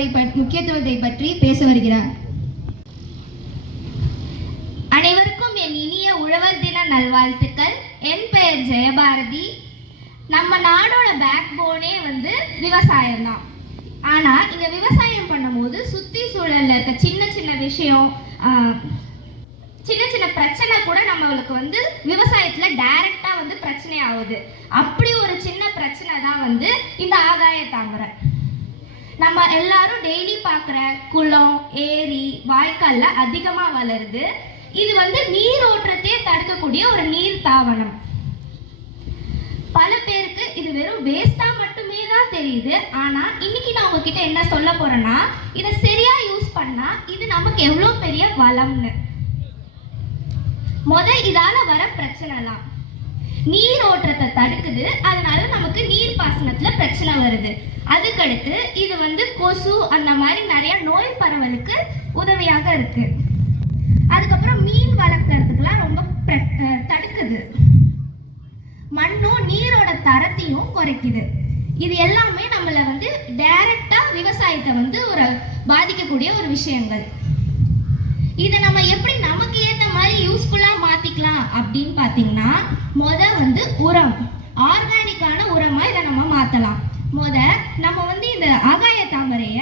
முறை முக்கியத்துவத்தை பற்றி பேச வருகிறார். அனைவருக்கும் என் இனிய உழவர் தின நல்வாழ்த்துக்கள். என் பெயர் ஜெயபாரதி. நம்ம நாடோட பேக் போனே வந்து விவசாயம் தான். ஆனால் இங்கே விவசாயம் பண்ணும்போது சுற்றி சூழலில் இருக்க சின்ன சின்ன விஷயம் ஆஹ், சின்ன சின்ன பிரச்சனை கூட நம்மளுக்கு வந்து விவசாயத்தில் டைரெக்டாக வந்து பிரச்சனை ஆகுது. அப்படி ஒரு சின்ன பிரச்சனை தான் வந்து இந்த ஆகாய தாமரை நம்ம எல்லாரும் டெய்லி பார்க்குற குளம் ஏரி வாய்க்கால்ல அதிகமாக வளருது. இது வந்து நீர் ஓட்டத்தை தடுக்கக்கூடிய ஒரு நீர் தாவணம். பல பேருக்கு இது வெறும் வேஸ்டா மட்டுமே தான் தெரியுது. ஆனா இன்னைக்கு நான் உங்ககிட்ட என்ன சொல்ல போறேன்னா இதை சரியா யூஸ் பண்ணா இது நமக்கு எவ்வளோ பெரிய வளம்னு. முத இதால வர பிரச்சனைலாம். நீர் ஓட்டத்தை தடுக்குது. அதனால நமக்கு நீர் பாசனத்துல பிரச்சனை வருது. அதுக்கடுத்து இது வந்து கொசு அந்த மாதிரி நிறைய நோய் பரவலுக்கு உதவியாக இருக்கு. அதுக்கப்புறம் மீன் வளர்க்கறதுக்குலாம் ரொம்ப பிர- தடுக்குது. மண்ணும் நீரோட தரத்தையும் குறைக்குது. இது எல்லாமே நம்மள வந்து டைரக்டா விவசாயத்தை வந்து ஒரு பாதிக்கக்கூடிய ஒரு விஷயங்கள். இதை நம்ம எப்படி நமக்கு ஏத்த மாதிரி யூஸ்ஃபுல்லா மாத்திக்கலாம் அப்படின்னு பாத்தீங்கன்னா முத வந்து உரம். ஆர்கானிக்கான உரமா இதை நம்ம மாத்தலாம். முத நம்ம வந்து இந்த ஆகாய தாமரைய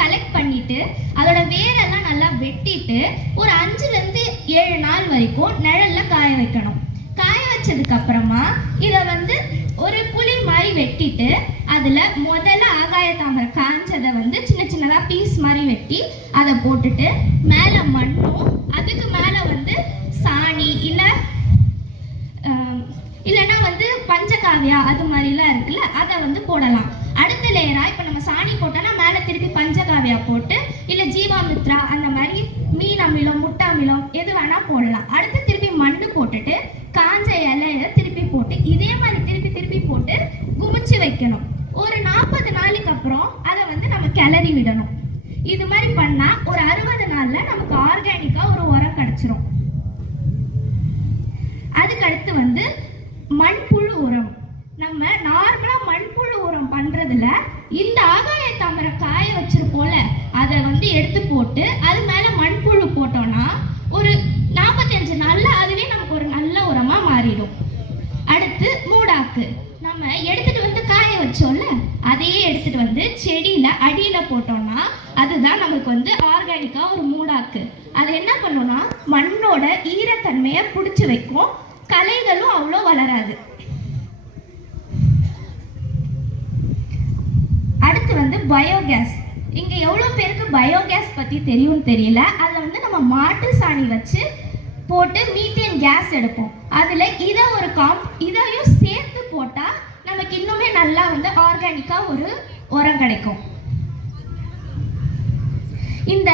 கலெக்ட் பண்ணிட்டு அதோட வேரெல்லாம் நல்லா வெட்டிட்டு ஒரு அஞ்சுல இருந்து ஏழு நாள் வரைக்கும் நிழல்ல காய வைக்கணும். காய வச்சதுக்கு அப்புறமா இதை வந்து ஒரு புளி மாதிரி வெட்டிட்டு அதுல முதல்ல ஆகாய தாமரை காஞ்சதை வந்து சின்ன சின்னதாக பீஸ் மாதிரி வெட்டி அதை போட்டுட்டு மேலே மண்ணும் அதுக்கு மேலே வந்து சாணி இல்லை இல்லைன்னா வந்து பஞ்சகாவியா அது மாதிரிலாம் இருக்குல்ல அதை வந்து போடலாம். அடுத்த லேயரா இப்போ நம்ம சாணி போட்டோம்னா மேலே திருப்பி பஞ்சகாவியா போட்டு இல்லை ஜீவாமித்ரா அந்த மாதிரி மீன் அமிலம் முட்டை அமிலம் எது வேணா போடலாம். அடுத்து திருப்பி மண்ணு போட்டுட்டு காஞ்ச இலைய திருப்பி போட்டு இதே மாதிரி திருப்பி திருப்பி போட்டு குமிச்சு வைக்கணும். ஒரு நாற்பது நாளைக்கு அப்புறம் அதை வந்து நம்ம கிளறி விடணும். இது மாதிரி பண்ணா ஒரு அறுபது நாள்ல நமக்கு ஆர்கானிக்கா ஒரு உரம் கிடைச்சிரும். அதுக்கடுத்து வந்து மண்புழு உரம். நம்ம நார்மலா மண்புழு உரம் பண்றதுல இந்த ஆகாய தாமரை காய வச்சிருப்போம்ல அதை வந்து எடுத்து போட்டு அது மேல மண்புழு போட்டோம்னா ஒரு நாற்பத்தஞ்சு நாள்ல அதுவே நமக்கு ஒரு நல்ல உரமா மாறிடும் அடுத்து மூடாக்கு நம்ம எடுத்துட்டு வந்து காய வச்சோம்ல அதையே எடுத்துட்டு வந்து செடியில அடியில போட்டோம்னா அதுதான் நமக்கு வந்து ஆர்கானிக்கா ஒரு மூடாக்கு. அது என்ன பண்ணும்னா மண்ணோட ஈரத்தன்மையை பிடிச்சி வைக்கும். களைகளும் அவ்வளோ வளராது. அடுத்து வந்து பயோகேஸ் இங்க எவ்வளோ பேருக்கு பயோகேஸ் பத்தி தெரியும்னு தெரியல. அதுல வந்து நம்ம மாட்டு சாணி வச்சு போட்டு மீத்தேன் கேஸ் எடுப்போம். அதுல இதை ஒரு காம் இதையும் சேர்த்து போட்டா நமக்கு இன்னுமே நல்லா வந்து ஆர்கானிக்கா ஒரு உரம் கிடைக்கும். இந்த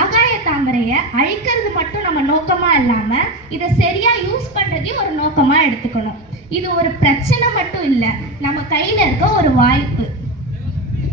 ஆகாய தாமரைய அழிக்கிறது மட்டும் நம்ம நோக்கமா இல்லாம இதை சரியா யூஸ் பண்றதையும் ஒரு நோக்கமா எடுத்துக்கணும். இது ஒரு பிரச்சனை மட்டும் இல்லை. நம்ம கையில இருக்க ஒரு வாய்ப்பு.